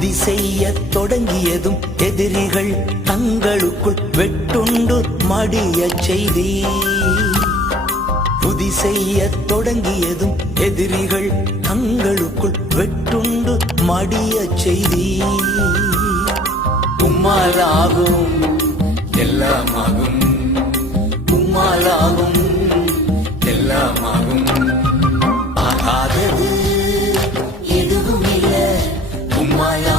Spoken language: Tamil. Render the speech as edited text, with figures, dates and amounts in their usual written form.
துதி செய்ய தொடங்கியதும் எதிரிகள் தங்களுக்குள் வெட்டுண்டு மடியச் செய்தி. துதி செய்ய தொடங்கியதும் எதிரிகள் தங்களுக்குள் வெட்டுண்டு மடியச் செய்தி. உம்மாலாகும் எல்லாமாகும், உம்மாலாகும் எல்லாமாகும். ஆகாதது எதுவும் இல்ல, உம்மால